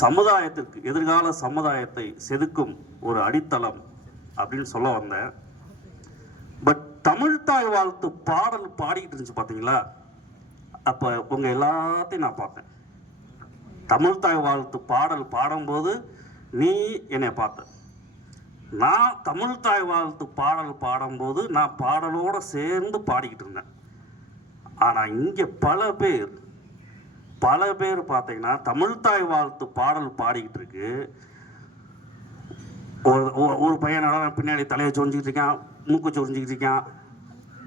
சமுதாயத்திற்கு, எதிர்கால சமுதாயத்தை செதுக்கும் ஒரு அடித்தளம் அப்படின்னு சொல்ல வந்தேன். பட் தமிழ்த்தாய் வாழ்த்து பாடல் பாடிக்கிட்டு இருந்துச்சு பார்த்தீங்களா, அப்போ உங்க எல்லாத்தையும் நான் பார்த்தேன். தமிழ்த்தாய் வாழ்த்து பாடல் பாடும்போது நீ என்னை பார்த்த, நான் தமிழ்த்தாய் வாழ்த்து பாடல் பாடும்போது நான் பாடலோடு சேர்ந்து பாடிக்கிட்டு இருந்தேன். ஆனால் இங்கே பல பேர் பார்த்தீங்கன்னா தமிழ்த்தாய் வாழ்த்து பாடல் பாடிக்கிட்டு இருக்கு. ஒரு பையன் பின்னாடி தலையை சொரிஞ்சிக்கிட்டு இருக்கான், மூக்கு சொரிஞ்சிக்கிட்டு இருக்கான்.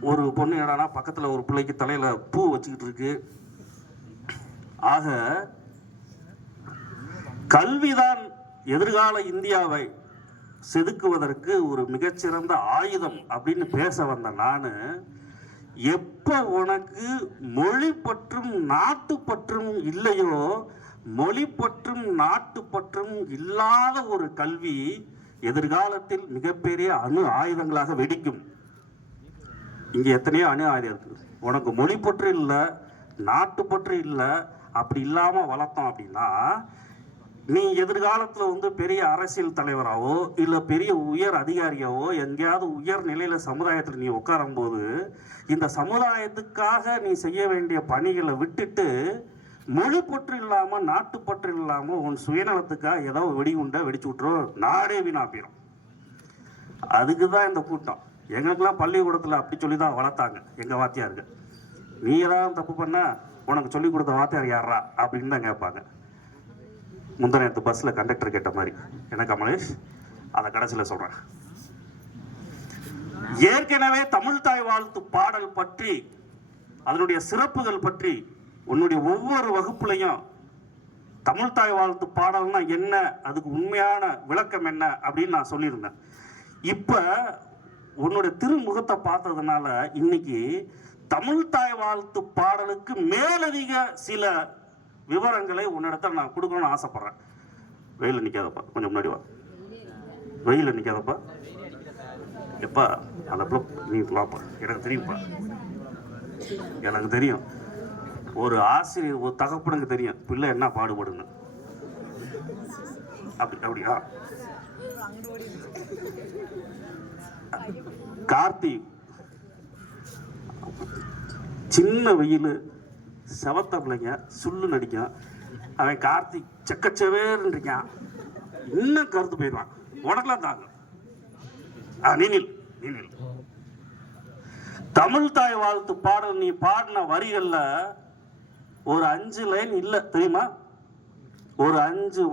ஒரு பொண்ணு என்னடா பக்கத்தில் ஒரு பிள்ளைக்கு தலையில் பூ வச்சுக்கிட்டு இருக்கு. ஆக கல்விதான் எதிர்கால இந்தியாவை செதுக்குவதற்கு ஒரு மிகச்சிறந்த ஆயுதம் அப்படின்னு பேச வந்த நான், எப்போ உனக்கு மொழி பற்றும் நாட்டு பற்றும் இல்லையோ, மொழி பற்றும் நாட்டு பற்றும் இல்லாத ஒரு கல்வி எதிர்காலத்தில் மிகப்பெரிய அணு ஆயுதங்களாக வெடிக்கும். இங்கே எத்தனையோ அணு ஆயுதம் இருக்குது. உனக்கு மொழி பற்று இல்லை, நாட்டு பற்று இல்லை, அப்படி இல்லாமல் வளர்த்தோம் அப்படின்னா நீ எதிர்காலத்தில் பெரிய அரசியல் தலைவராகவோ இல்லை பெரிய உயர் அதிகாரியாவோ எங்கேயாவது உயர் நிலையில் சமுதாயத்தில் நீ உட்காரும்போது இந்த சமுதாயத்துக்காக நீ செய்ய வேண்டிய பணிகளை விட்டுட்டு மொழி பற்று இல்லாமல் நாட்டு பற்று இல்லாமல் உன் சுயநலத்துக்காக ஏதோ வெடிகுண்டை வெடிச்சு விட்டுரும், நாடே வீணாப்பிடும். அதுக்கு தான் இந்த கூட்டம். எங்களுக்கெல்லாம் பள்ளிக்கூடத்தில் அப்படி சொல்லி தான் வளர்த்தாங்க எங்கள் வாத்தியாருக்கு. நீ ஏதாவது தப்பு பண்ண உனக்கு சொல்லி கொடுத்த வாத்தியார் யாரா அப்படின்னு தான் கேட்பாங்க. முந்தினத்து பஸ்ஸில் கண்டக்டர் கேட்ட மாதிரி. என்ன கமலேஷ், அதை கடைசியில் சொல்கிறேன். ஏற்கனவே தமிழ்த்தாய் வாழ்த்து பாடல் பற்றி, அதனுடைய சிறப்புகள் பற்றி உன்னுடைய ஒவ்வொரு வகுப்புலையும் தமிழ்த்தாய் வாழ்த்து பாடல்னா என்ன, அதுக்கு உண்மையான விளக்கம் என்ன அப்படின்னு நான் சொல்லியிருந்தேன். இப்போ உன்னுடைய திருமுகத்தை பார்த்ததுனால இன்னைக்கு தமிழ்த்தாய் வாழ்த்து பாடலுக்கு மேலதிக சில விவரங்களை உன்னிடத்தில் நான் கொடுக்கணும்னு ஆசைப்படுறேன். வெயிலில் நிற்காதப்பா, கொஞ்சம் முன்னாடி வா. வெயிலில் நிற்காதப்பா எப்பா, அந்த நீ வாப்பா. எனக்கு தெரியும்ப்பா, எனக்கு தெரியும். ஒரு ஆசிரியர், ஒரு தகப்பனுக்கு தெரியும் பிள்ளை என்ன பாடுபடுங்க. அப்படியா கார்த்திக், சின்ன வெயில், செவத்த பிள்ளைங்க சுள்ளு நடிக்கும். அவன் கார்த்திக் செக்கச்சவேன்னு இருக்கான், இன்னும் கருத்து போயிடுவான். உனக்கெல்லாம் தாங்க. நீனில் தமிழ்த்தாய் வாழ்த்து பாடல் நீ பாடின வரிகள்ல ஒரு 5 லைன் இல்லை தெரியுமா? ஒரு 5